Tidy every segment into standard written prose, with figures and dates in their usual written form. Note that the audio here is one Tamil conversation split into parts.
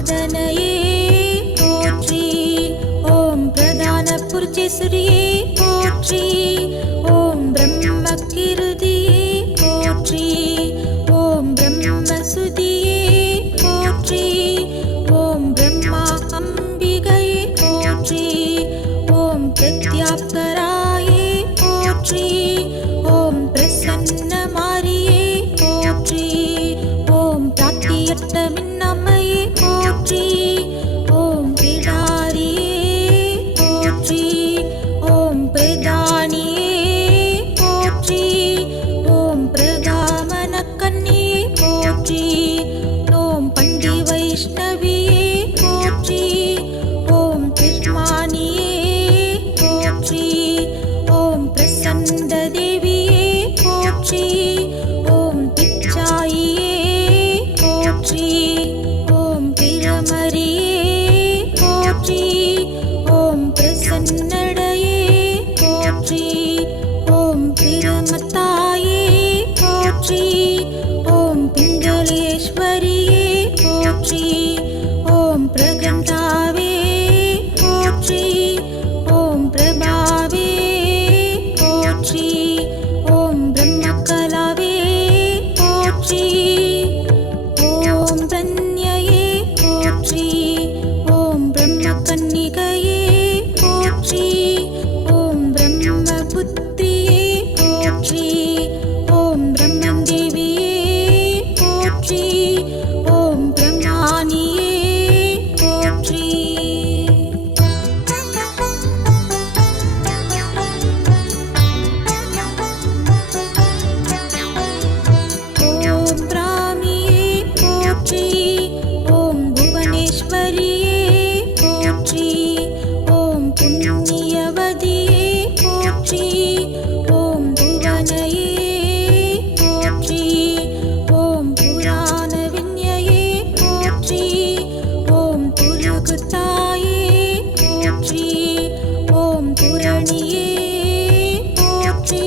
பிரமாதனையே போற்றி. ஓம் பிரதான புருஷேஸ்வரியே போற்றி. ஓம் பிரம்மகிருதியே போற்றி. ஓம் பிரம்மசுதியே போற்றி. ஓம் பிரம்மா அம்பிகையே போற்றி. ஓம் பிரத்யாப்கராயே போற்றி. ஓம் பிரசன்ன மாரியே போற்றி. ஓம் பிராப்தியற்ற மின்னம்மையே போற்றி. ஓம் பிடாரியே போற்றி. ஓம் பிரதானியே போற்றி. ஓம் பிரகாமன கன்னியே போற்றி. ஓம் பண்டி வைஷ்ணவியே போற்றி. ஓம் திருமானியே போற்றி. ஓம் பிரசண்ட தேவியே போற்றி. ஓம் பிச்சாயியே போற்றி. ஓம் பிரமரியே போற்றி. ஓம் பிரசன்னடையே போற்றி. ஓம் பிரமத்தாயே போற்றி. ஓம் பிங்களேஸ்வரியே போற்றி. ஓம் பிரகந்தாவே போற்றி. ஓம் பிரபாவே போற்றி. ஓம் பிரம்மகலாவே போற்றி. ஓம் பிரண்யயே போற்றி. ஓம் பிரம்மகன்னிகையே போற்றி. ஓம் பிரம்மபுத்திரியே போற்றி. ஓம் பிரம்மதேவியே போற்றி. ஓம் பிரம்மானியே போற்றி. ஓம் பிராமியே போற்றி. ஓம் புவனேஸ்வரியே போற்றி. ஓம் புண்ணியவதியே போற்றி. ஓம் புவனையே போற்றி. ஓம் புராண விண்யையே போற்றி. ஓம் புருகுத்தாயே போற்றி. ஓம் புரணியே போற்றி.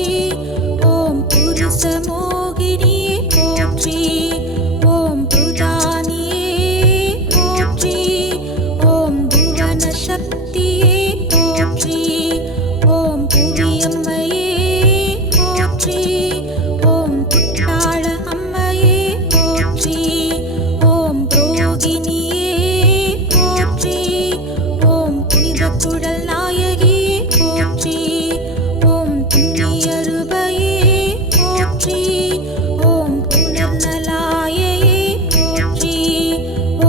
ஓம் புருஷமோகினியே போற்றி. ஓம் புதானியே போற்றி. ஓம் புவன சக்தியே போற்றி. ஓம் புவியம்மையே போற்றி. ஓம் புட்டாள அம்மையே போற்றி. ஓம் புரோகிணியே போற்றி. ஓம் புனித குடல் நாயகியே போற்றி. ஓம் புண்ணியருபையே போற்றி. ஓம் புனர்நலாயையே போற்றி.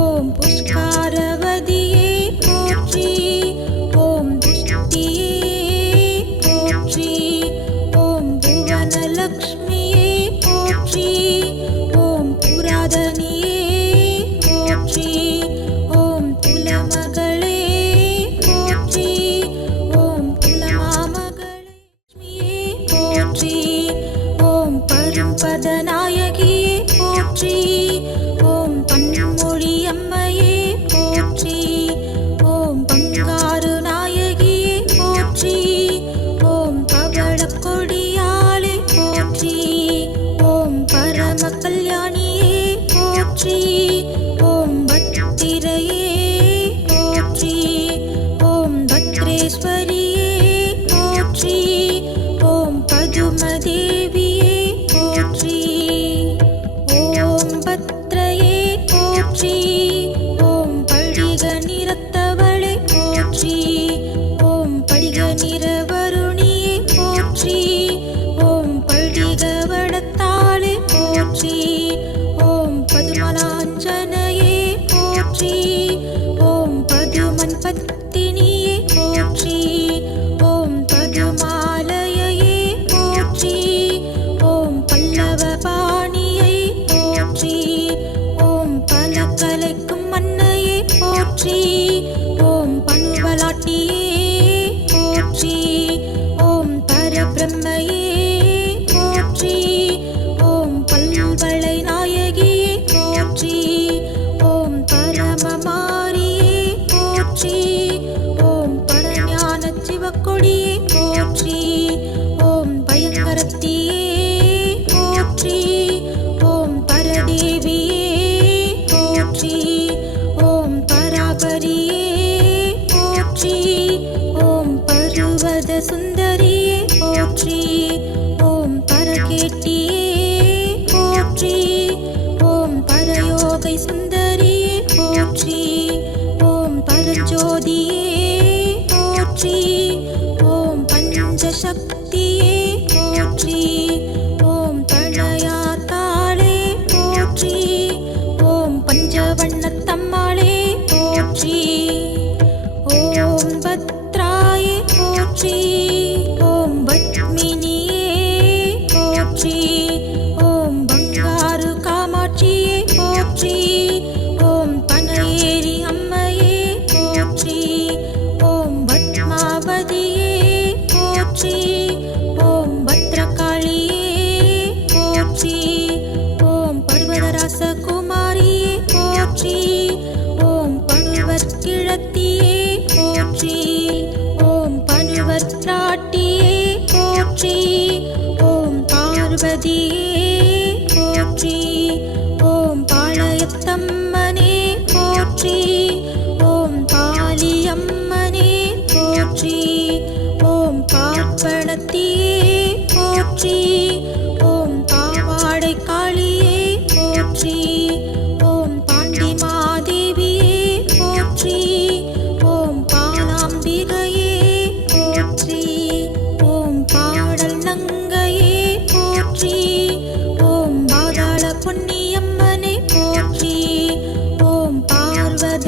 ஓம் புஷ்காரவதியே போற்றி. ஓம் துஷ்டியே போற்றி. ஓம் புவனலக்ஷ்மியே போற்றி. ஓம் புராதனியே போற்றி. ஓம் குலமகளே போற்றி. ஓம் குலமாமகளே போற்றி. ஓம் பரம்பதநாயகியே போற்றி. ஓம் பன்மொழி அம்மையே போற்றி. ஓம் பங்காரு நாயகியே போற்றி. ஓம் பவள கொடியாளே போற்றி. ஓம் பரம கல்யாணியே போற்றி. ஓம் பத்திரையே போற்றி. ஓம் பத்ரேஸ்வரியே போற்றி. ஓம் பதுமதேவியே போற்றி. ஓம் பத்ரையே போற்றி. ஓம் படிக நிறத்தவளே போற்றி. ஓம் படிக நிறவருணியே போற்றி. ஓம் படிக வடத்தாளே போற்றி. ஓம் பதுமலாஞ்சனையே போற்றி. ஓம் பதுமன் பத்தினியே போற்றி. ஓம் பதுமாலயையே போற்றி. ஓம் பல்லவ பாணியை போற்றி. ஓம் பல கலைக்கும் மன்னையே போற்றி. ஓம் பனுவலாட்டியே போற்றி. ஓம் பரபிரம்மையே போற்றி. ஓம் பல்வளை நாயகியே போற்றி. ஓம் பரமமாரியே போற்றி. ஓம் பரஞான சிவக்கொடியே போற்றி. ஓம் பயங்கரத்தியே போற்றி. ஓம் பரதேவியே போற்றி. ஓம் பள்ளத்தியே போற்றி. ஓம் பனுவற்றாட்டியே போற்றி. ஓம் பார்வதியே போற்றி. ஓம் பாளையத்தம்மனே போற்றி. ஓம் பாலியம்மனே போற்றி. ஓம் பார்ப்பணத்தியே போற்றி. ஓம் பாவாடை காளியே போற்றி. ஓம் பாண்டிமாதேவியே போற்றி. ஓம் பாலாம்பிகையே போற்றி. ஓம் பாடல் நங்கையே போற்றி. ஓம் பாதாள பொன்னியம்மனே போற்றி. ஓம் பார்வத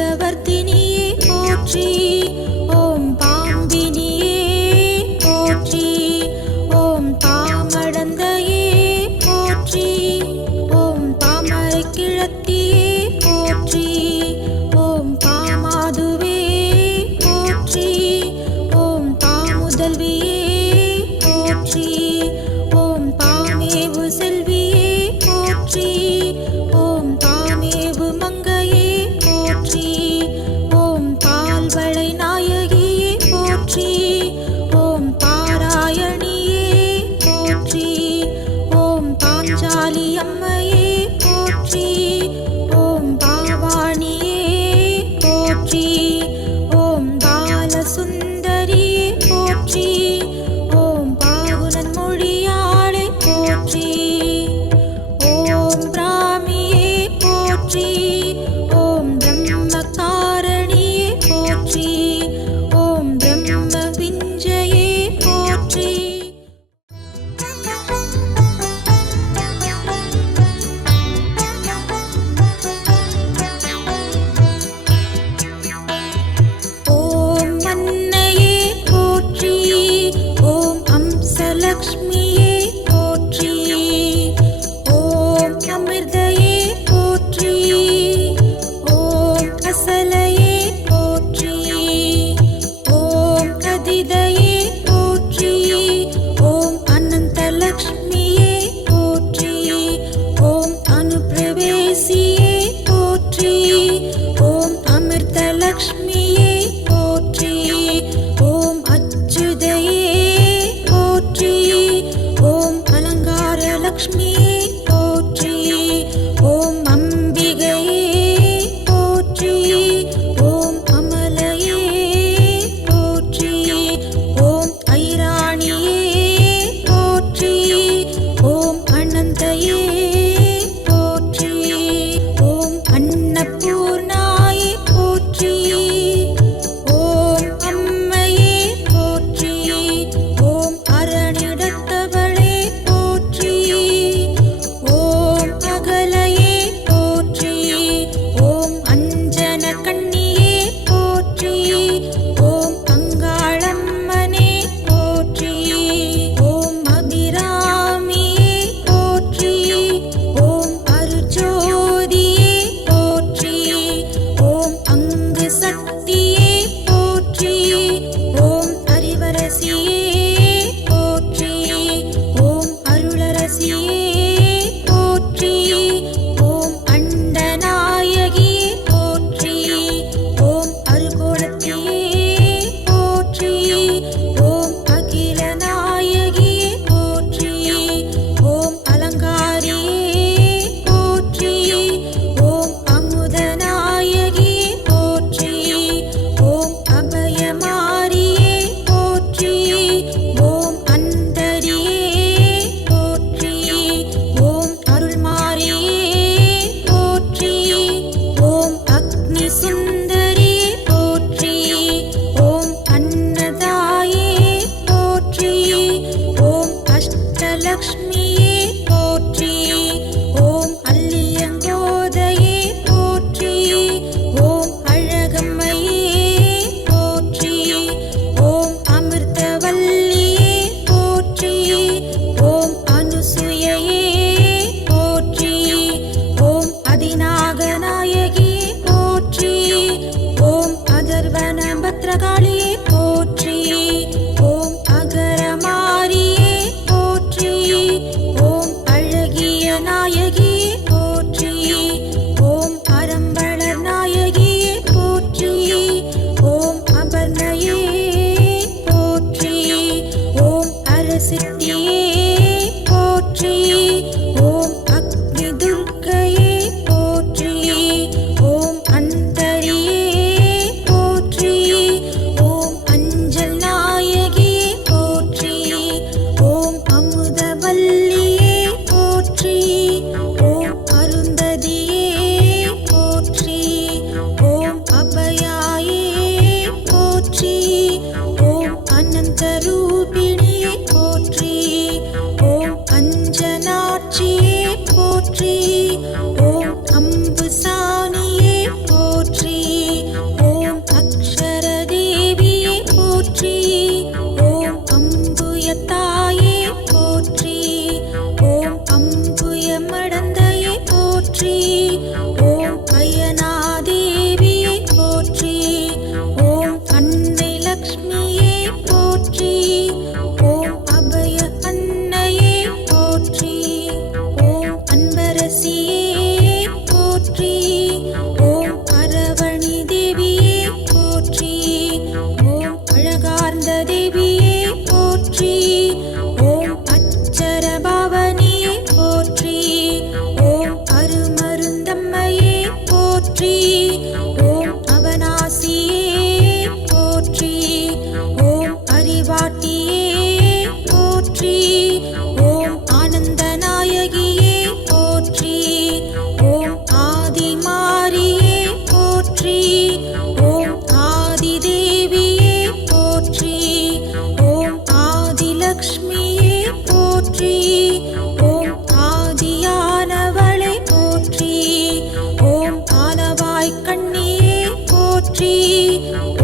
போற்றி.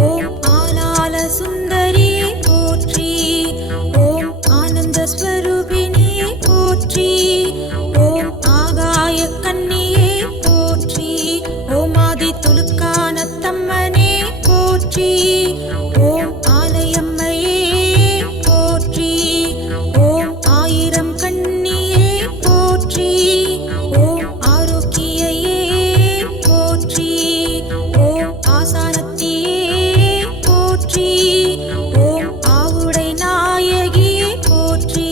ஓம் ஆலால சுந்தரியே போற்றி. ஓம் ஆனந்த ஸ்வரூபிணியே போற்றி. ஓம் ஆகாய கன்னியே போற்றி. ஓம் ஆதி துலுக்கான தம்மனே போற்றி. ஓம் ஆலயம்மையே போற்றி. ஓம் ஆயிரம் கண்ணியே போற்றி. ஓம் ஆரோக்கியையே போற்றி. ஓம் ஆசானத்தியே போற்றி. ஓம் ஆவுடை நாயகியே போற்றி.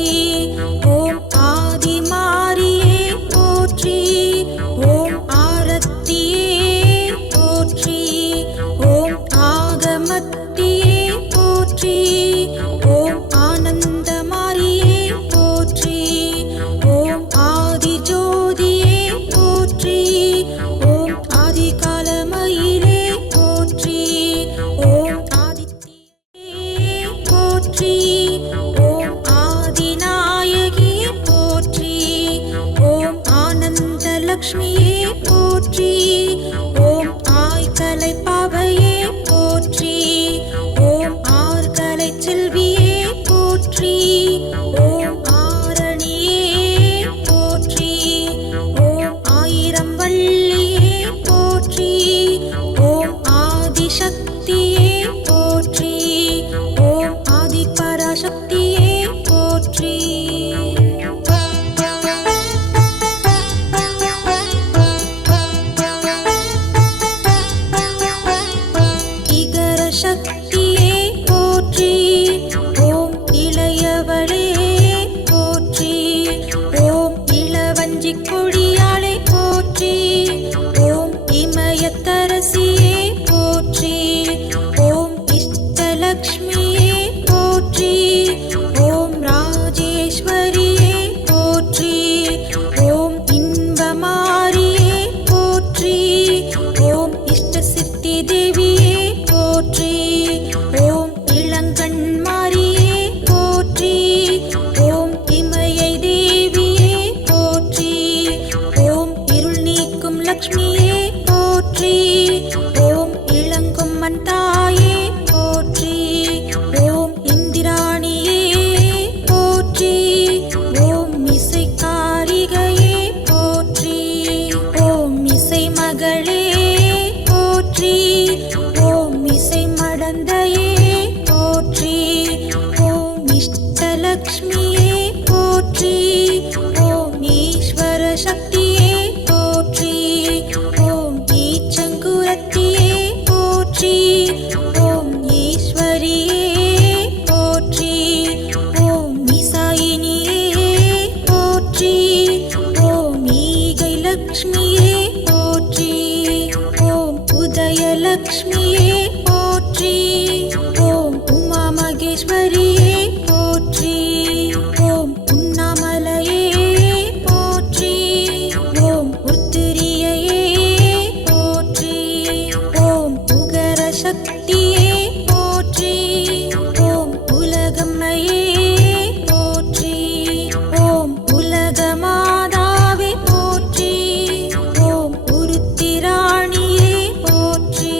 ஓம் ஆதிமாரியே போற்றி. ஓம் ஆரத்தியே போற்றி. ஓம் ஆகமத்தியே போற்றி. ஓம் ஆனந்தமாரியே போற்றி. ஓம் ஆதி ஜோதியே போற்றி. ஓம் ஆதிகாலமயிலே போற்றி. ஓம் ஆதித்யே போற்றி. ஓம் ஆதிநாயகியே போற்றி. ஓம் ஆனந்த லக்ஷ்மியே போற்றி. ஓம் ஆய்கலை பாவையே போற்றி. ஓம் ஆர்கலை செல்வியே போற்றி. ஓம் ஆரணியே போற்றி. ஓம் ஆயிரம் வள்ளியே போற்றி. ஓம் ஆதிசக்தியே போற்றி. ஓம் ஆதி பராசக்தியே போற்றி. இகர சக்தியே போற்றி. ஓம் இளையவளே போற்றி. ஓம் இளவஞ்சி கொடியாளே போற்றி. ஓம் இமயத்தரசியே போற்றி. ஓம் இஷ்டலக்ஷ்மியே போற்றி. ஓம் ராஜேஸ்வரியே போற்றி. ஓம் இன்பமாரியே போற்றி. ஓம் இஷ்டசித்தி தேவியே போற்றி. ஓம் இளங்கண்மாரியே போற்றி. ஓம் இமயை தேவியே போற்றி. ஓம் இருள் நீக்கும் லக்ஷ்மியே போற்றி. ஓம் இளங்கொம்மன் தாயே போற்றி. ஓம் இந்திராணியே போற்றி. ஓம் இசைக்காரிகையே போற்றி. ஓம் இசை மகளே போற்றி. ஓம் இசை மடந்தையே போற்றி. ஓம் இஷ்டலக்ஷ்மியே போற்றி. ஓம் ஈஸ்வர சக்தியே போற்றி. ஓம் ஈச்சங்குரத்தியே போற்றி. ஓம் ஈஸ்வரியே போற்றி. ஓம் இசாயினியே போற்றி. ஓம் ஈகை லக்ஷ்மியே போற்றி. ஓம் உதயலக்ஷ்மியே போற்றி. ஓம் உமா மகேஸ்வரியே போற்றி. ஓம் உண்ணாமலையே போற்றி. ஓம் உத்திரியையே போற்றி. ஓம் உகர சக்தியே போற்றி. ஓம் உலகம்மையே போற்றி. ஓம் உலகமாதாவே போற்றி. ஓம் உருத்திராணியே போற்றி.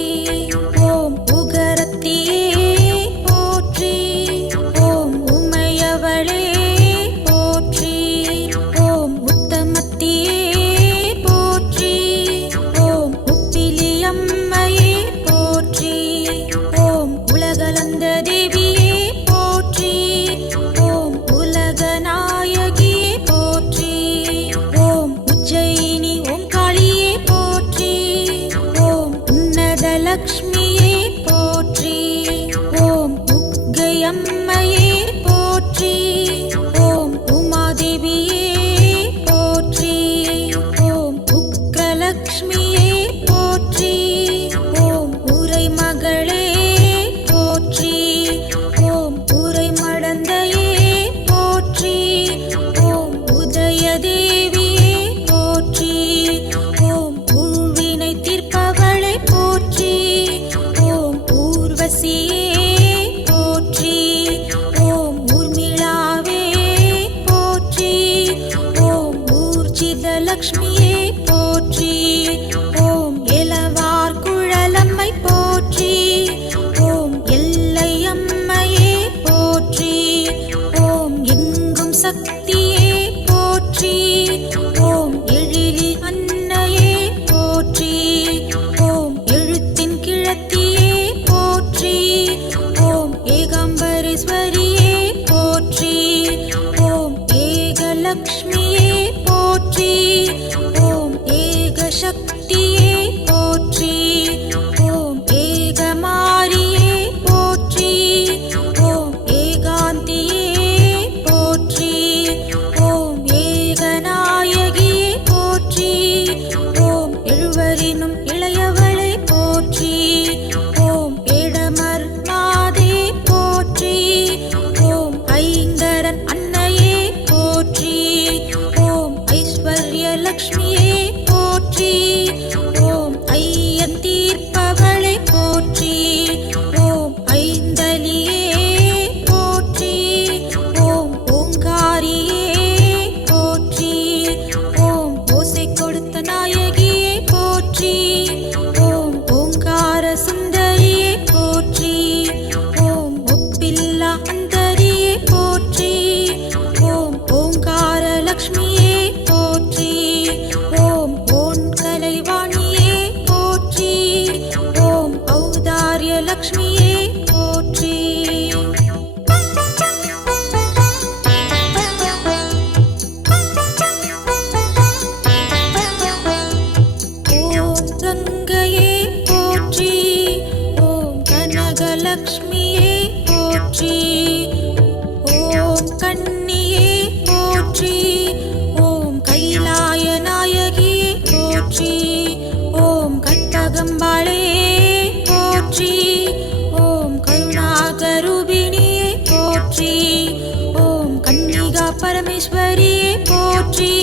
சுந்தரியே போற்றி.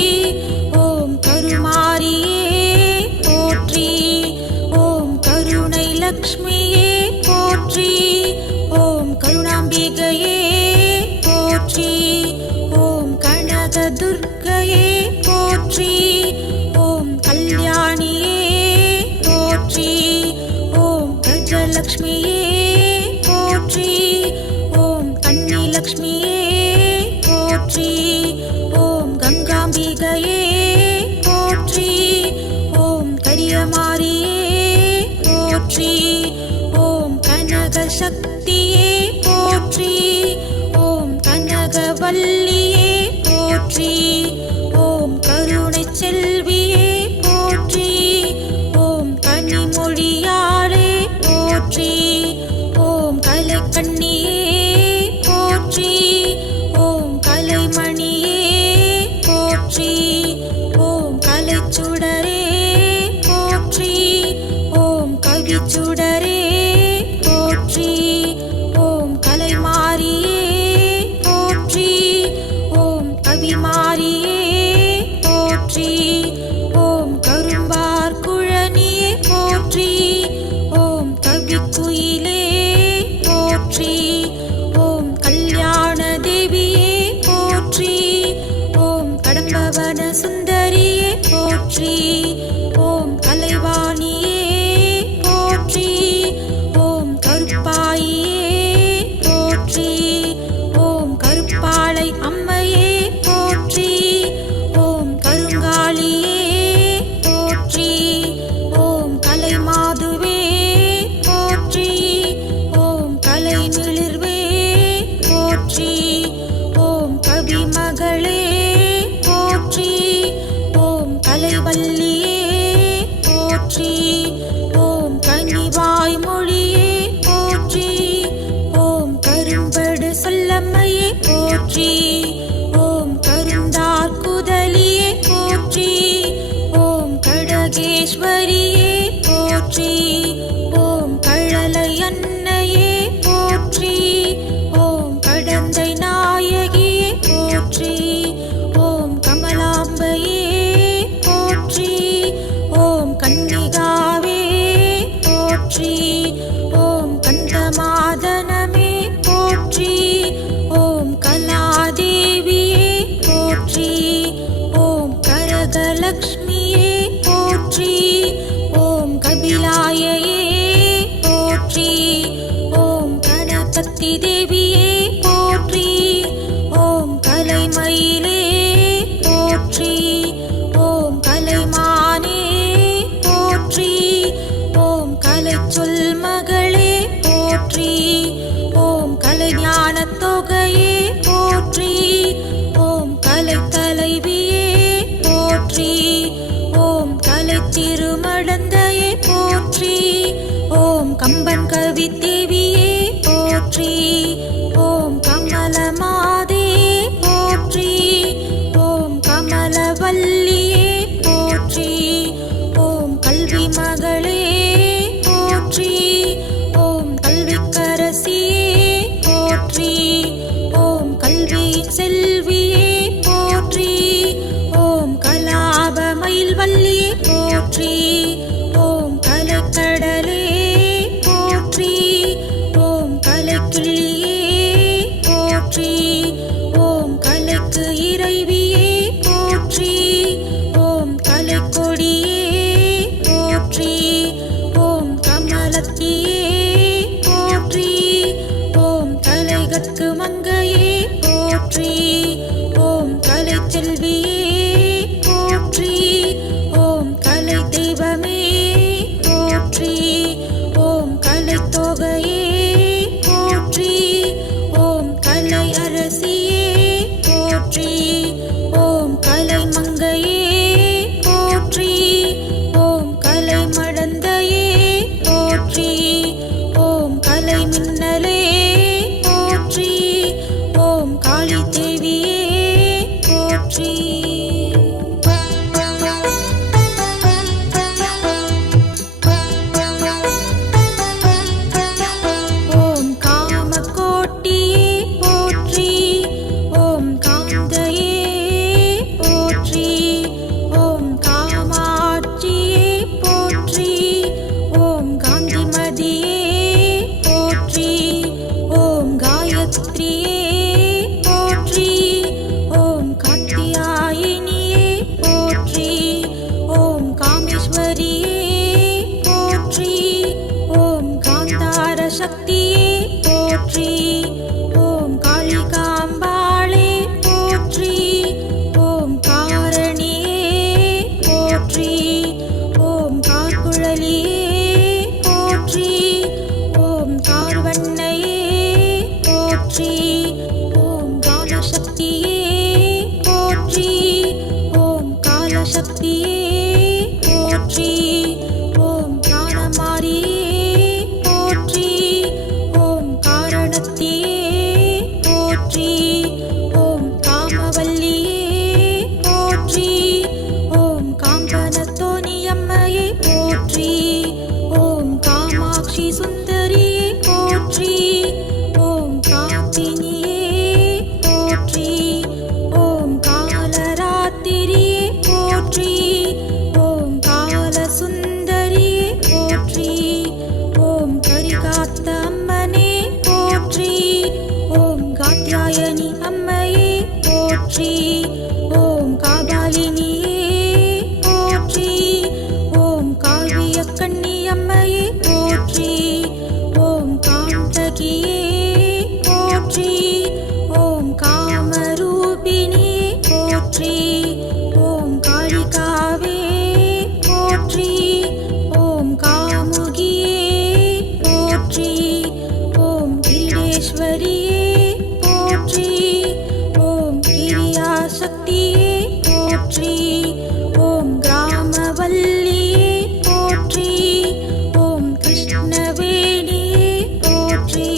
ஓம் கருமாரியே போற்றி. ஓம் கருணை லக்ஷ்மியே போற்றி. ஓம் கருணாம்பிகையே போற்றி. ஓம் கனக துர்க்கையே போற்றி. ஓம் கல்யாணியே போற்றி. ஓம் கஜலக்ஷ்மியே போற்றி. ஓம் கன்னிலக்ஷ்மியே போற்றி. ஓம் கங்காம்பிகையே போற்றி. ஓம் கரியமாரியே போற்றி. ஓம் கனக சக்தியே போற்றி. ஓம் கனகவல்லியே போற்றி. ஓம் கருணை செல்வியே போற்றி. ஓம் கனிமொழியாளே போற்றி. ஓம் கலைக்கண்ணியே போற்றி. ஓம் கலைமணியே போற்றி. ஓம் கலைச்சுடரே போற்றி. ஓம் கவிச்சுடரே போற்றி. ஓம் கலைமாரியே போற்றி. ஓம் கவிமாரியே போற்றி. ஓம் கரும்பார் குழனியே போற்றி. ஓம் கவிக்குயிலே போற்றி. ஓம் கல்யாண தேவியே போற்றி. ஓம் கடம்பவன சுந்தரியே போற்றி. ஓம் கலைவாணியே போற்றி. ஓம் கருப்பாயியே போற்றி. ஓம் கருப்பாளை அம்மையே போற்றி. ஓம் கருங்காலியே போற்றி. ஓம் கலைமாதுவே போற்றி. ஓம் கலைநிலிர்வே போற்றி. ஓம் கவிமகளே போற்றி. ஓம் கலைவல்லியே போற்றி. ஓம் கனிவாய் மொழியே போற்றி. ஓம் கரும்படு சொல்லம்மையே போற்றி. ஓம் கருந்தார் குதலியே போற்றி. ஓம் கடகேஸ்வரியே போற்றி. ஓம் கழலை அன்னையே போற்றி. ஓம் கடந்தை நாயகியே போற்றி. ஓம் கமலாம்பையே போற்றி. ஓம் கன்னிகாவே போற்றி. ஓம் கந்தமாதனமே போற்றி. ஓம் கலாதேவியே போற்றி. ஓம் கரகலக்ஷ்மியே போற்றி. ஓம் கபிலாயையே போற்றி. ஓம் கணபதி தேவியே போற்றி. ஓம் கலைமயிலே போற்றி. ஓம் கலைமானே போற்றி. ஓம் கலைச்சொல் மகளே போற்றி. ஓம் கலைஞானத் தொகையே போற்றி. ஓம் கலைத்தலைவியே போற்றி. ஓம் கலைத்திருமடந்தையே போற்றி. ஓம் கம்பன் கவிதேவியே போற்றி. ஓம் கமலமாதே போற்றி. ஓம் கமலவல்லியே போற்றி. ஓம் கல்வி மகளே போற்றி. ஓம் கல்விக்கரசியே போற்றி. ஓம் கல்வியின் செல்வியே போற்றி. ஓம் கலாபமயில் வல்லியே போற்றி. ஓம் கலைக்கடலே போற்றி. சக்தியே போற்றி. ஓம் காளிகாம்பாளே போற்றி. ஓம் காரணியே போற்றி. ஓம் கார்குழலியே போற்றி. ஓம் கார்வண்ணையே போற்றி. ஓம் காலசக்தியே போற்றி. ஓம் காலசக்தியே போற்றி. ஓம் காலமாரியே போற்றி. ஓம் காரணத்தியே போற்றி. ஓம் காமவல்லியே போற்றி. ஓம் காம்பனத்தோணியம்மையே போற்றி. ஓம் காமாட்சி சுந்தரியே போற்றி. ஓம் காப்பினியே போற்றி. ஓம் காலராத்திரியே போற்றி. ஓம் காலசுந்தரியே போற்றி. ஓம் கரிகாத்த அம்மனே போற்றி. ஓம் காத்யாயனி அம்மையே போற்றி. ஓம் காபாலினியே போற்றி. ஓம் காவிய கண்ணி அம்மையே போற்றி. ஓம் காந்தகியே போற்றி. ஓம் காமரூபிணியே போற்றி. ஓம் காளிகாவே போற்றி. ஓம் காமுகியே போற்றி. ஓம் கிரீடேஸ்வரியே போற்றி. ஓம் கிரியாசக்தியே போற்றி. ஓம் கிராமவல்லியே போற்றி. ஓம் கிருஷ்ணவேணியே போற்றி.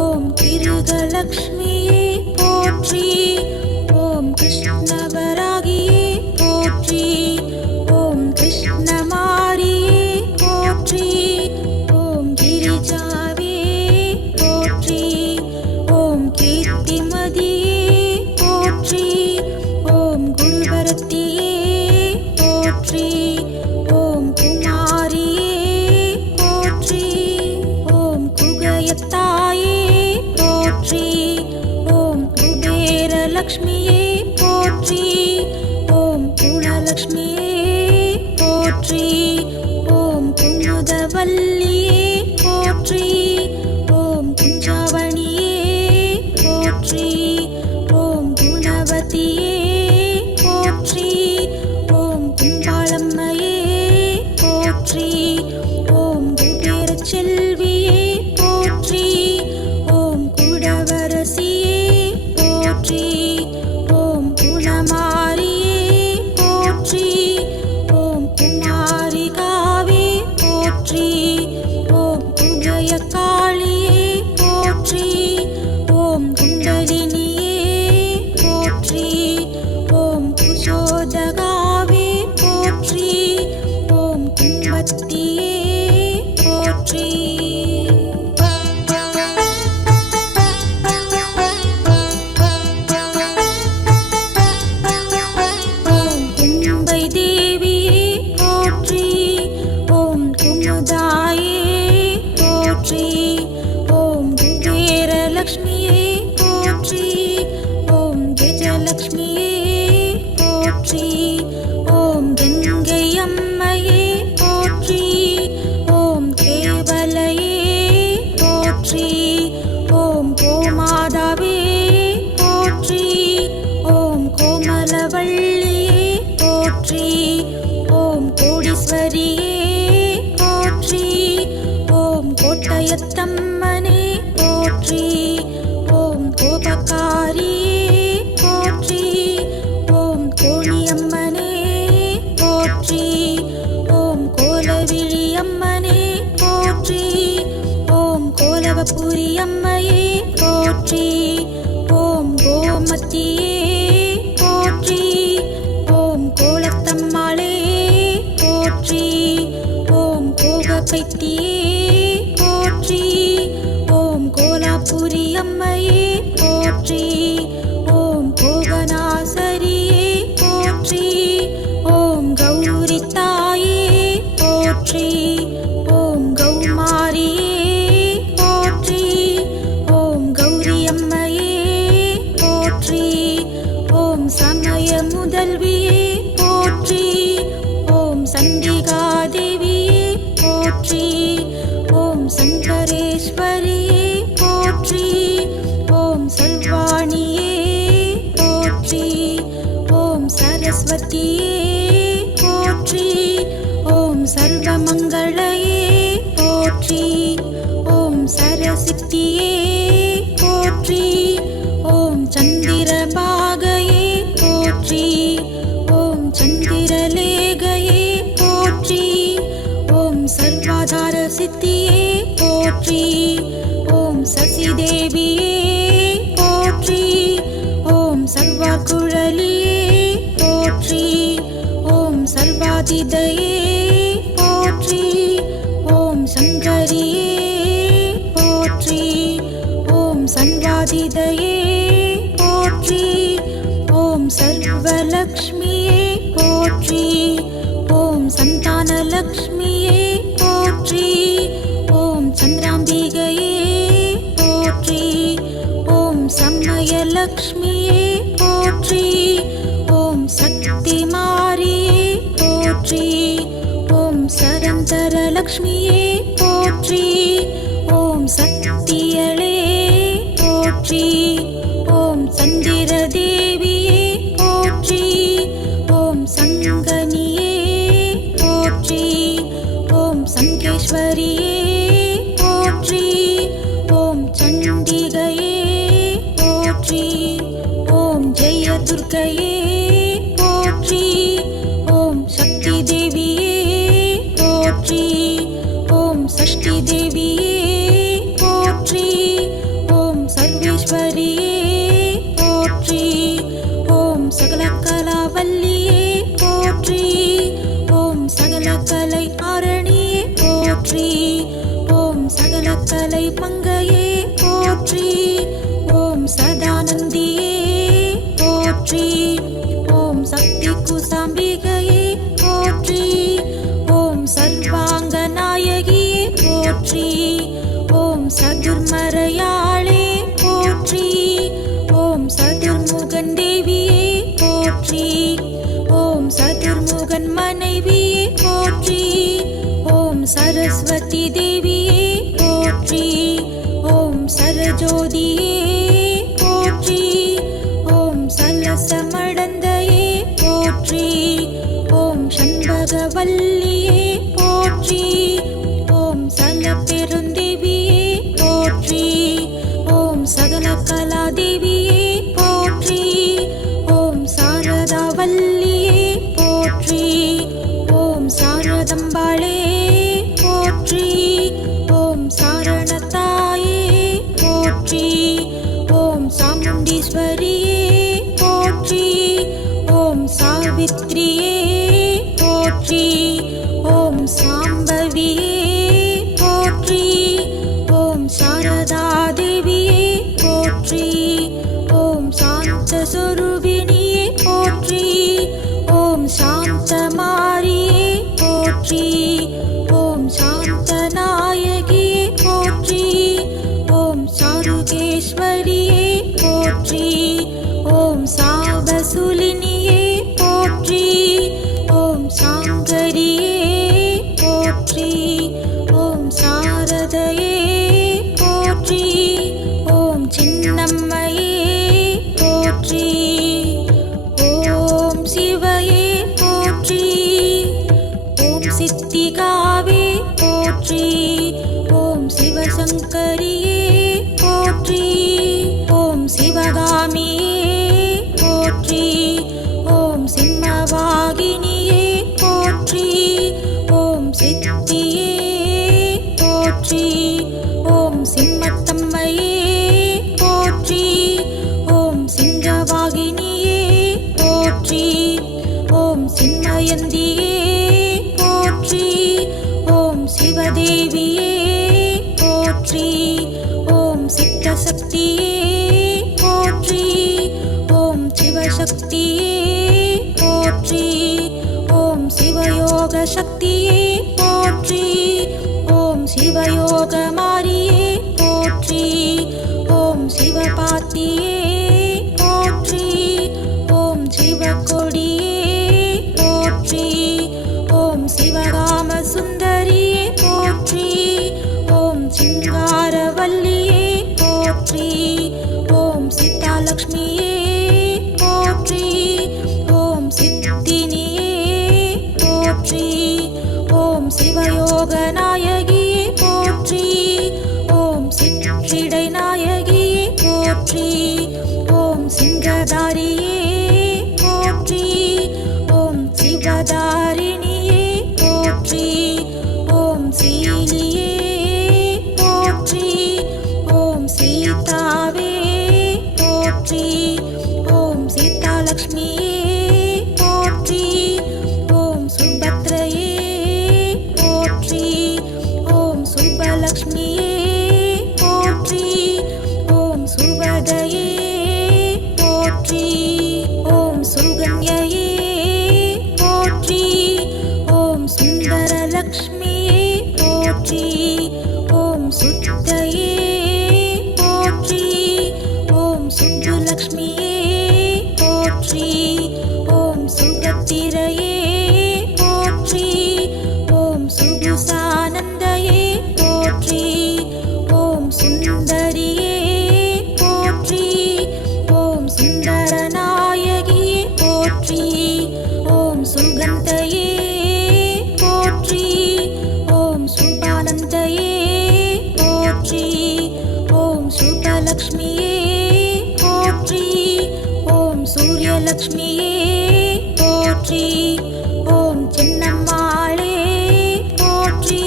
ஓம் கிருதலக்ஷ்மியே போற்றி. ஓம் கிருஷ்ணவராகியே போற்றி. ஓம் கிருஷ்ணமாரியே போற்றி. ஓம் கிரிஜாவே போற்றி. ஓம் கீர்த்திமதியே போற்றி. ஓம் குருவரத்தியே போற்றி. ஓம் குமாரியே போற்றி. ஓம் குகயத்தாயே போற்றி. ஓம் குபேரலக்ஷ்மியே போற்றி. ஓம் குணலக்ஷ்மியே போற்றி. ஓம் குமுதவல்லியே போற்றி. ஓம் குஞ்சாவணியே போற்றி. ஓம் குணவதியே போற்றி. ஓம் கும்பாளம்மையே போற்றி. ஓம் குபேர செல்வியே போற்றி. ஓம் குடவரசியே போற்றி. ஓம் குணமாரியே போற்றி. ஓம் குமாரிகாவே போற்றி. ஓம் குஜயகாளியே போற்றி. ஓம் குண்டலினியே போற்றி. ஓம் குசோதகாவே போற்றி. ஓம் கும்பத்தியே போற்றி. ஓம் கும்பை தேவியே போற்றி. ஓம் குமுதாயே போற்றி. ஓம் குபேரலக்ஷ்மியே போற்றி. ஓம் கஜலக்ஷ்மியே போற்றி. ஓம் கங்கை அம்மையே போற்றி. ஓம் கேவலையே போற்றி. ஓம் கோமாதாவே போற்றி. ஓம் கோமலவள்ளியே போற்றி. ஓம் கோடீஸ்வரியே போற்றி. ஓம் கோட்டயத்தம்மனே போற்றி. ஓம் கோபக்காரியே போற்றி. ஓம் கோணியம்மனே போற்றி. ஓம் கோலவிழியம்மனே போற்றி. ஓம் கோலவபுரி அம்மையே போற்றி. ஓம் கோமத்தியே போற்றி. ஓம் கோலத்தம்மாளே போற்றி. ஓம் கோகபைத்தியே போற்றி. ஓம் கோலாபுரி அம்மையே போற்றி. ஓம் கோகநாசரியே போற்றி. ஓம் கௌரி தாயே போற்றி. ஓம் கௌமாரியே போற்றி. ஓம் கௌரி அம்மையே போற்றி. ஓம் சமய முதல்வியே போற்றி. ஓம் சண்டிகாதேவியே போற்றி. ஓம் சங்கரேஸ்வரியே போற்றி. ஓம் சசி தேவியே போற்றி. ஓம் சர்வார் குழலியே போற்றி. ஓம் சர்வாதிதையே போற்றி. ஓம் சங்கரியே போற்றி. ஓம் சன்வாதிதையே போற்றி. ஓம் சர்வலக்ஷ்மியே போற்றி. ஓம் சந்தானலக்ஷ்மியே போற்றி. ஓம் சந்திராம்பிகையே போற்றி. ஓம் சம்மயலக்ஷ்மியே போற்றி. ஓம் சக்தி மாரியே போற்றி. ஓம் சரந்தரலக்ஷ்மியே போற்றி. ஓம் சக்தியளே போற்றி. ஓம் சந்திர தேவியே போற்றி. ஓம் சங்கனியே போற்றி. ஓம் சங்கேஸ்வரியே போற்றி. ஓம் சண்டிகையே போற்றி. ஓம் ஜெயதுர்கையே போற்றி. ஓம் சக்தி தேவியே போற்றி. ஓம் சஷ்டி தேவியே போற்றி. ஓம் சர்வேஸ்வரியே போற்றி. ஓம் சகல கலாவல்லியே போற்றி. ஓம் சகல கலை ஆரணியே போற்றி. ஓம் சகல கலை மங்கையே போற்றி. ஓம் சதானந்தியே போற்றி. ஓம் சக்தி குசாம்பிகையே போற்றி. ஓம் சர்வாங்க நாயகியே போற்றி. ஓம் சதுர்மறையாளே போற்றி. ஓம் சதுர்முகன் தேவியே போற்றி. ஓம் சதுர்முகன் மனைவியே போற்றி. ஓம் சரஸ்வதி தேவியே போற்றி. ஓம் சரஜோதியே போற்றி. ஓம் சலசமடந்தையே போற்றி. ஓம் சண்பகவல்லியே போற்றி. ஓம் சலப்பெருந்தேவியே போற்றி. ஓம் சகல கலாதேவியே போற்றி. ஓம் சாரதாவல்லியே போற்றி. ஓம் சாரதம்பாளே போற்றி. ஓம் சாரணத்தாயே போற்றி. ஓம் சாமுண்டீஸ்வரியே போற்றி. ஓம் சாவித்ரியே போற்றி. ஓம் சாம்பவியே போற்றி. ஓம் சாரதா தேவியே போற்றி. ஓம் சாந்த சொரூபிணியே போற்றி. ஓம் சாந்த மாரியே போற்றி. ஓம் சாந்த நாயகியே போற்றி. ஓம் சாருகேஸ்வரியே போற்றி. ஓம் சாவசூலினியே போற்றி. ஓம் சாங்கரியே போற்றி. ஓம் சாரதையே போற்றி. ஓம் சின்னம்மையே போற்றி. ஓம் சிவையே போற்றி. ஓம் சித்திகாவே போற்றி. ஓம் சிவசங்கரியே போற்றி. ஓம் சிவகாமியே போற்றி. ஓம் சிம்மவாகினியே போற்றி. ஓம் சித்தியே போற்றி. ஓம் சிம்மத்தம்மையே போற்றி. ஓம் சிங்கவாகினியே போற்றி. ஓம் சின்மயந்தியே போற்றி. ஓம் சிவதேவியே போற்றி. தனலக்ஷ்மியே போற்றி. ஓம் சின்னம்மாளே போற்றி.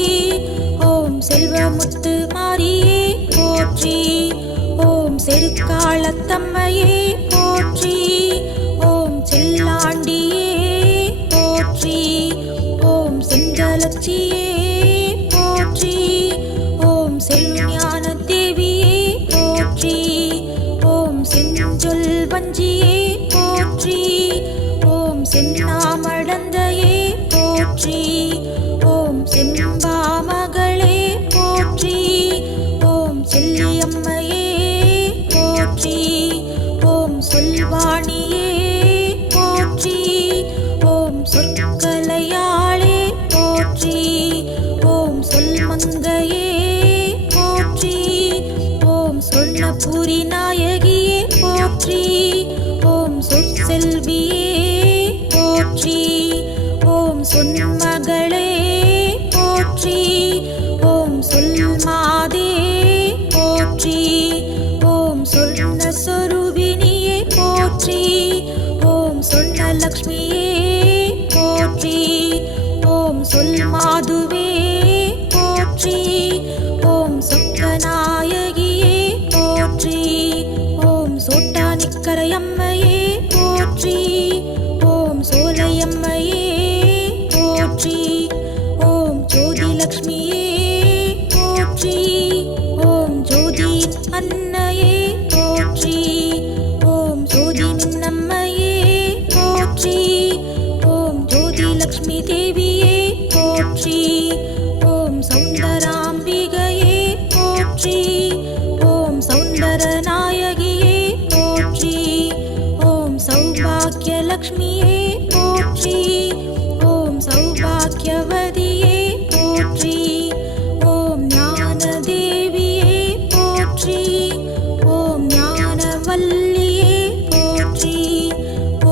ஓம் செல்வமுத்து மாரியே போற்றி. ஓம் செருக்காளத்தம்மையே போற்றி. ஓம் செல்லாண்டியே போற்றி. ஓம் செஞ்சலட்சியே போற்றி. ஓம் செல்ஞான தேவியே போற்றி. ஓம் செஞ்சொல் வஞ்சியே போற்றி. ஓம் சென்னாமடந்தையே போற்றி. ஓம் செம்பாமகளே போற்றி. ஓம் செல்லியம்மையே போற்றி. ஓம் சொல்வாணியே போற்றி. ஓம் சொற்கலையாளே போற்றி. ஓம் சொல்மங்கையே போற்றி. ஓம் சொன்னபுரி நாயகியே போற்றி. ஓம் சொற்செல்வியே போற்றி. ஓம் சொன்மகளே போற்றி. ஓம் சொல்மாதே போற்றி. ஓம் சொன்ன சொரூபினியே போற்றி. ஓம் சொன்ன லக்ஷ்மியே போற்றி. ஓம் சொல் மாதுவே போற்றி. ஓம் சொக்கநாயகியே போற்றி. ஓம் சோட்டானிக்கரையம்மையே போற்றி. ஓம் சோலையம்மையே போற்றி. ஓம் ஜோதிலக்ஷ்மியே போற்றி. ஓம் ஜோதி அன்னையே போற்றி. ஓம் ஜோதி மின்னம்மையே போற்றி. ஓம் ஜோதிலக்ஷ்மி தேவியே போற்றி. ஓம் சௌந்தராம்பிகையே போற்றி. ஓம் சௌந்தரநாயகியே போற்றி. ஓம் சௌபாக்கியலக்ஷ்மியே போற்றி. ஓம் சௌபாக்கியவதியே போற்றி. ஓம் ஞானதேவியே போற்றி. ஓம் ஞானவல்லியே போற்றி.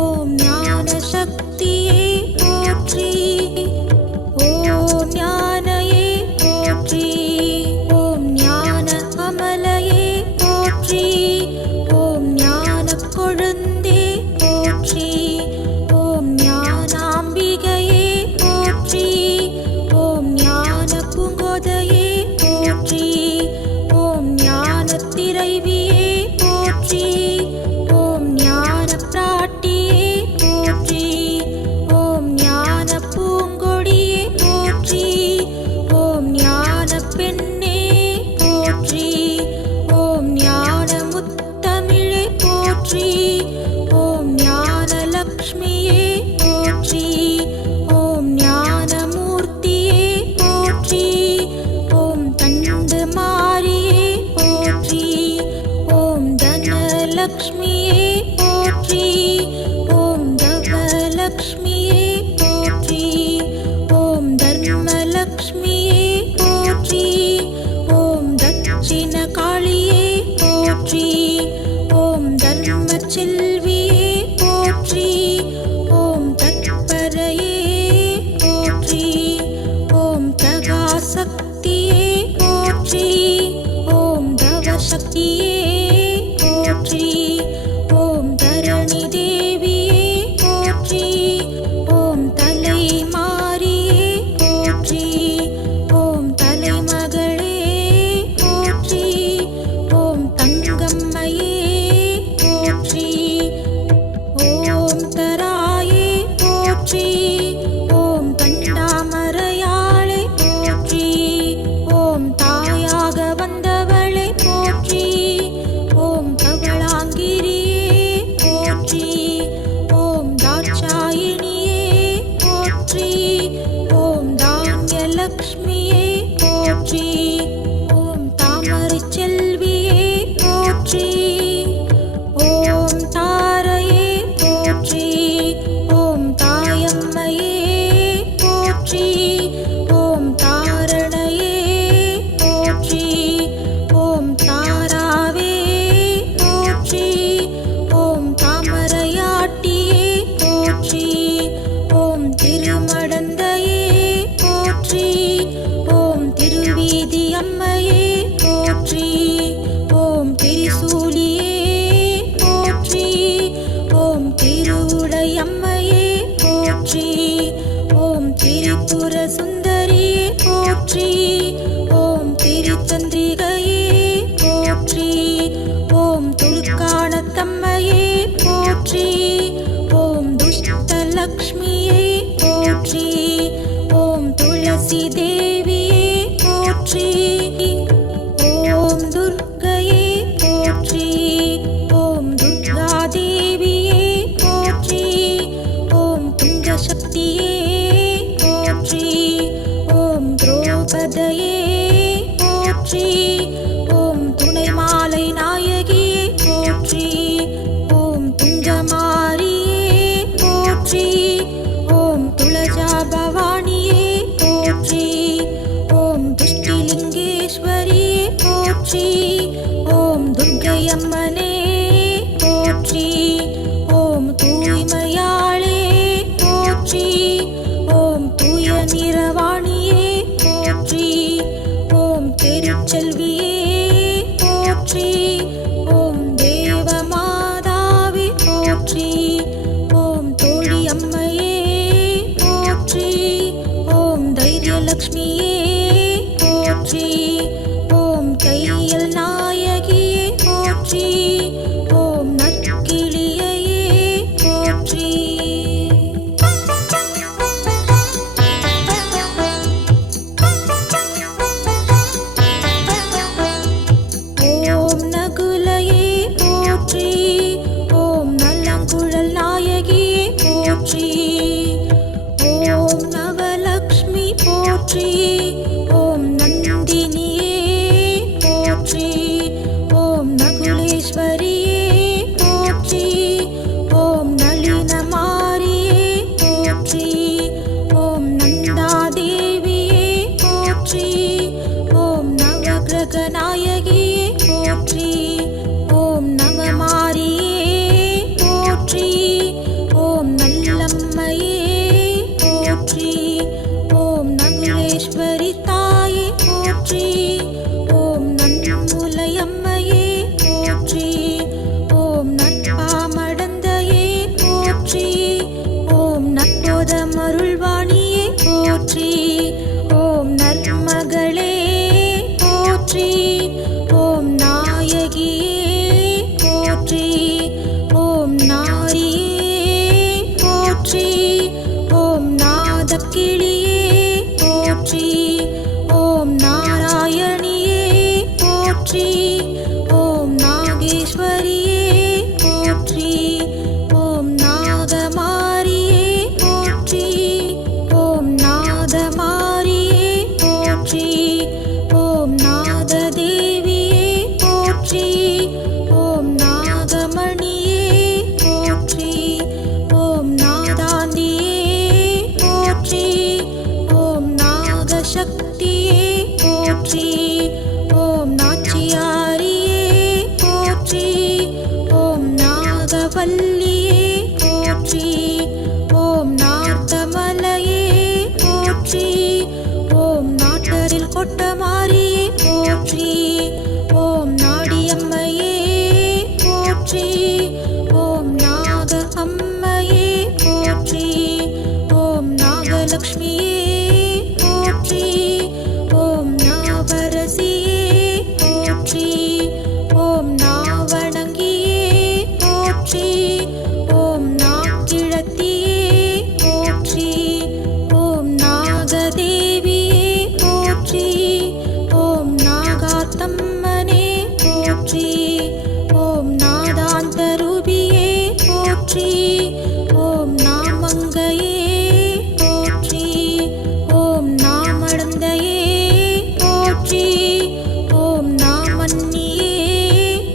ஓம் ஞானசக்தியே போற்றி. ஓம் ஞானயே போற்றி. ஓம் ஞான அமலையே போற்றி. ஓம் ஞான கொழுந்தே போற்றி. ஓம் ஞானாம்பிகையே போற்றி. ஓம் ஞான பூங்கோதையே போற்றி. ஓம் ஞான திரைவியே போற்றி. ஓம் ஞான பிராட்டியே போற்றி. ஓம் ஞான பூங்கொடியே போற்றி. ஓம் ஞான பெண்ணே போற்றி. ஓம் ஞான முத்தமிழே போற்றி. ஓம் ஞான லக்ஷ்மியே போற்றி. ஓம் ஞான மூர்த்தியே போற்றி. ஓம் தண்டு மாரியே போற்றி. ஓம் தனலக்ஷ்மியே போற்றி. ஓம் தவலக்ஷ்மியே போற்றி. ஓம் தர்மலக்ஷ்மியே போற்றி. ஓம் தட்சிண காளியே போற்றி. ஓம் தர்ம செல்வியே போற்றி. ஓம் தத்பரையே போற்றி. ஓம் தகாசக்தியே போற்றி. ஓம் தவசக்தியே போற்றி. ஓம் தரணி தேவியே போற்றி. ஓம் தலை மாரியே போற்றி. ஓம் தலைமகளே போற்றி. ஓம் தங்கம்மையே போற்றி. ஓம் தராயே போற்றி. ஓம் தண்டாமரையாளே போற்றி. ஓம் தாயாக வந்தவளே போற்றி. ஓம் தவளாங்கிரியே போற்றி. ஓம் தாட்சாயினியே போற்றி. ஓம் தான்யலக்ஷ்மியே போற்றி. ஓம் தாமரை செல்வியே போற்றி. ஓம் தாரையே போற்றி. ஓம் தாயம்மையே போற்றி. ஓம் தாரணையே போற்றி. ஓம் தாராவே போற்றி. ஓம் தாமரையாட்டியே போற்றி. ஓம் திருமடந்தையே போற்றி. ஓம் திருவீதி அம்மையே போற்றி. ஓம் திரிசூலியே போற்றி. ஓம் திரு போற்றி. ஓம் துர்க்கை அம்மனே போற்றி. ஓம் தூய்மையாளே போற்றி. ஓம் தூய நிறவாணியே போற்றி. ஓம் திருச்செல்வியே போற்றி. ஓம் தேவமாதாவே போற்றி. ஓம் தோழி அம்மையே போற்றி. ஓம் தைரியலக்ஷ்மியே போற்றி. ஓம் கையல் நாயகியே போற்றி. ஓம் நற்கிளியே போற்றி. ஓம் நகுலையே போற்றி. ஓம் நலங்குழல் நாயகியே போற்றி. ஓம் நவலக்ஷ்மி போற்றி. ஓம் நந்தினியே போற்றி. ஓம் நகுலேஸ்வரியே போற்றி. ஓம் நளினமாரியே போற்றி. ஓம் நந்தாதேவியே போற்றி. ஓம் நவகிரக நாயகியே போற்றி. ஓம் நவமாரியே போற்றி. ஓம் நல்லம்மையே போற்றி. ஓம் நகுலேஸ்வரி தாயே போற்றி. ஓம் நன்முலையம்மையே போற்றி. ஓம் நற்பாமடந்தையே போற்றி. ஓம் நற்போதமருள்வாணியே போற்றி. ஓம் நற்மகளே போற்றி. ஓம் நாயகியே போற்றி. ஓம் நாரியே போற்றி. ஓம் நாதக்கிளியே போற்றி. ஓம் நாராயணியே போற்றி. ஓம் நாகேஸ்வரியே போற்றி. ஓம் நாகமாரியே போற்றி. ஓம் நாதமாரியே போற்றி. ஓம் நாததேவியே போற்றி. ஓம் நாகமணியே போற்றி. ஓம் நாதாந்தியே போற்றி. ஓம் நாகசக்தியே போற்றி. ஓம் நாச்சியாரியே போற்றி. ஓம் நாகவல்லியே போற்றி. ஓம் நார்த்தமலையே போற்றி. ஓம் நாட்டரில் கொட்டமாரியே போற்றி. ஓம் நாடியம்மையே போற்றி. ஓம் நாக அம்மையே போற்றி. ஓம் நாகலக்ஷ்மியே போற்றி. ஓம் நாவரசியே போற்றி. ஓம் நாவணங்கியே போற்றி. ஓம் நாக்கிழத்தியே போற்றி. ஓம் நாகதேவியே போற்றி. ஓம் நாகாத்தம்மனே போற்றி. ஓம் நாதாந்தரூபியே போற்றி. ஓம் நாமங்கையே போற்றி. ஓம் நாமடந்தையே போற்றி. ஓம் நாமன்னியே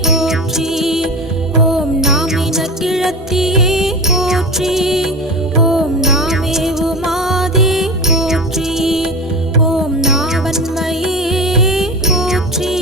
போற்றி. ஓம் நாமினக்கிழத்தியே போற்றி. ஓம் நாமேவுமாதே போற்றி. ஓம் நாவன்மையே போற்றி.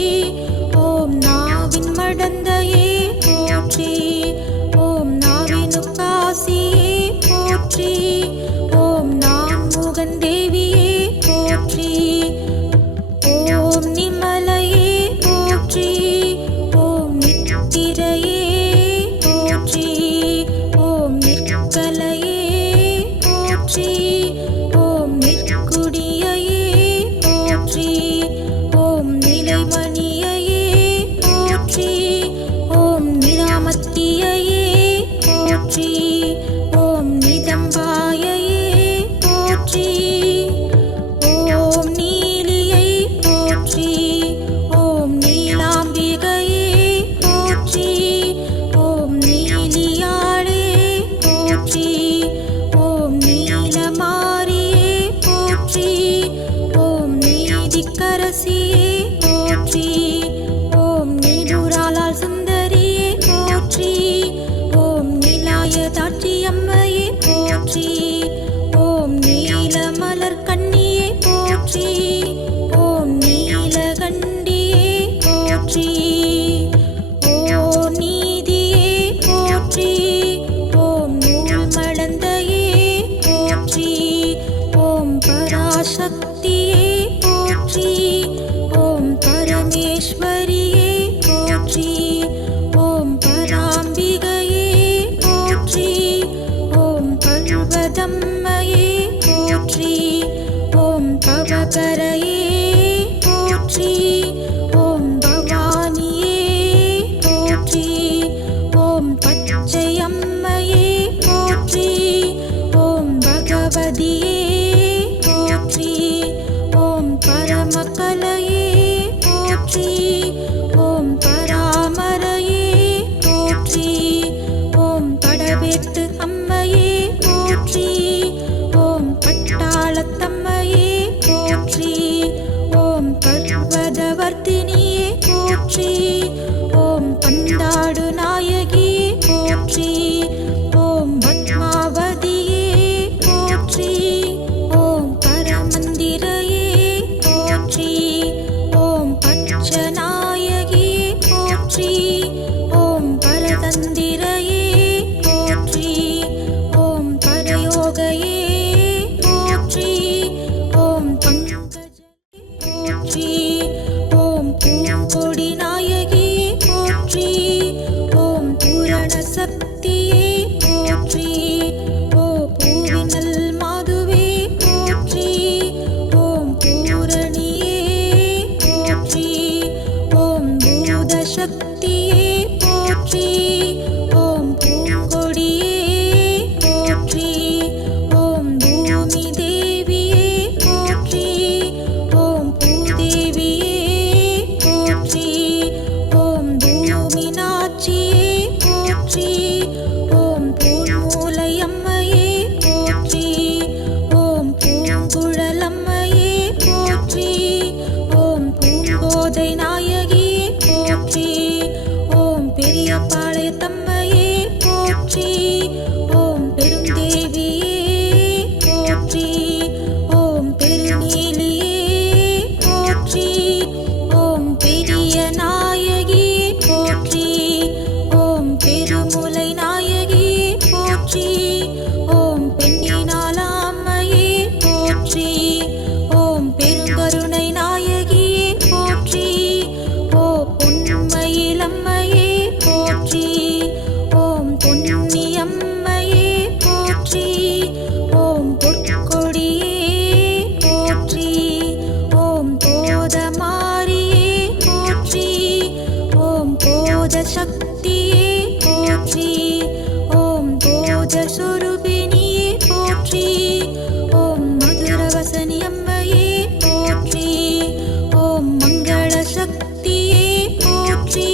போற்றி. ஓம் பந்தாடு நாயகியே போற்றி. ஓம் பத்மாவதியே போற்றி. ஓம் பரமந்திரையே போற்றி. ஓம் பச்சநாயகியே போற்றி. ஓம் பரதந்திரையே போற்றி. ஓம் பரயோகையே போற்றி. ஓம் பங்கஜலே போற்றி. ஓம் பூங்கொடி நாயகியே போற்றி. ஓம் பூரண சக்தியே போற்றி. ஓ பூவினல் மாதுவே போற்றி. ஓம் பூரணியே போற்றி. ஓம் பூத சக்தியே போற்றி. ஓம் பூங்கொடியே போற்றி. ஓம் பூமி தேவியே போற்றி. ஓம் பூதேவியே போற்றி. ஓம் பூமி நாச்சியே போற்றி. ஓம் பூமூலையம்மையே போற்றி. ஓம் பூங்குழலம்மையே போற்றி. ஓம் பூங்கோதை நாயகியே போற்றி. ஓம் பெரியபாளையத்தம்மையே போற்றி. ஓம் பெருந்தேவியே போற்றி. ஓம் பெருநீலியே போற்றி. ஓம் பெரிய நாயகியே போற்றி. ஓம் பெருமுலை நாயகியே போற்றி. ஓம் பெண்ணினாலாம்மையே போற்றி. ஓம் பெருங்கருணை நாயகியே போற்றி. ஓ பொன்மயிலம்மையே போற்றி. ஓம் பொன்னியம்மையே போற்றி. ஓம் பொற்கொடியே போற்றி. ஓம் போதமாரியே போற்றி. ஓம் போத சக்தியே போற்றி. ஓம் போத சொரூபிணியே போற்றி. ஓம் மதுரவசனி அம்மையே போற்றி. ஓம் மங்கள சக்தியே போற்றி.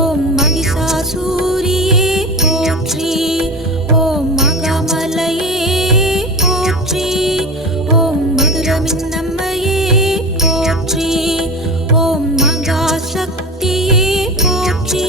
ஓம் மகிஷாசூரியே போற்றி. ஓம் மகாமலையே போற்றி. ஓம் மதுரமின்னம்மையே போற்றி. ஓம் மகாசக்தியே போற்றி.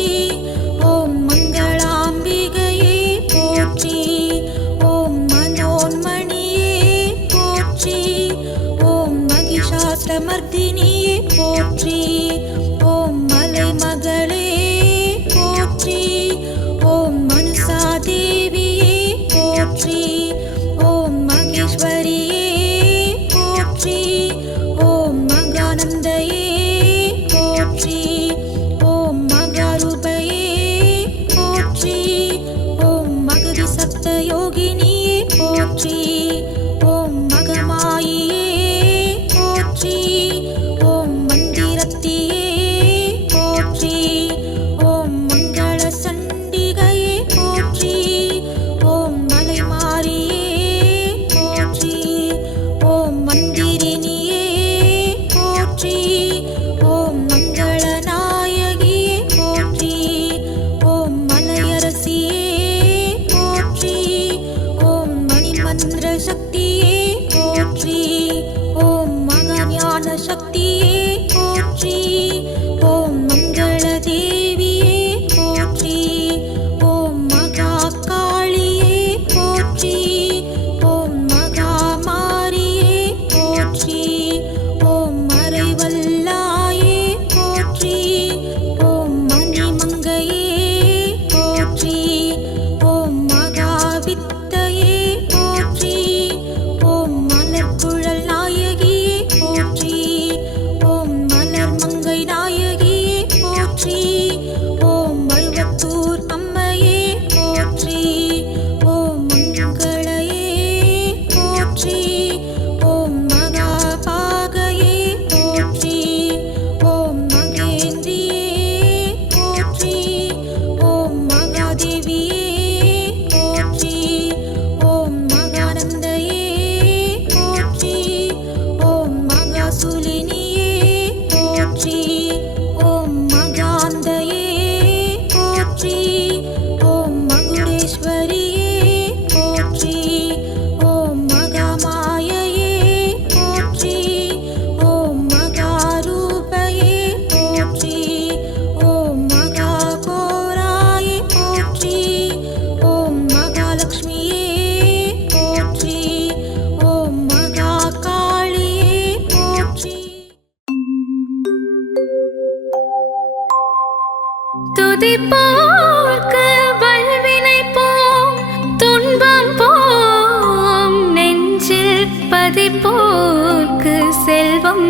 துதிப்போர்க்கு வல்வினை போம் துன்பம் போம் நெஞ்சில் பதிப்போர்க்கு செல்வம்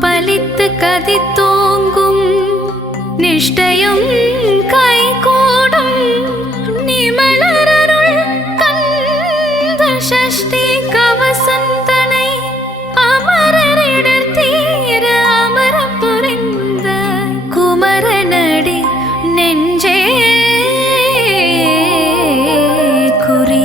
பலித்து கதித்தோங்கும் நிஷ்டையும் கைகூடும் நிமலரருள் கந்த சஷ்டி கவசந்தனை அமரரிடர் தீர அமர புரிந்த குமரனடி நெஞ்சே குறி.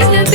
சிங்க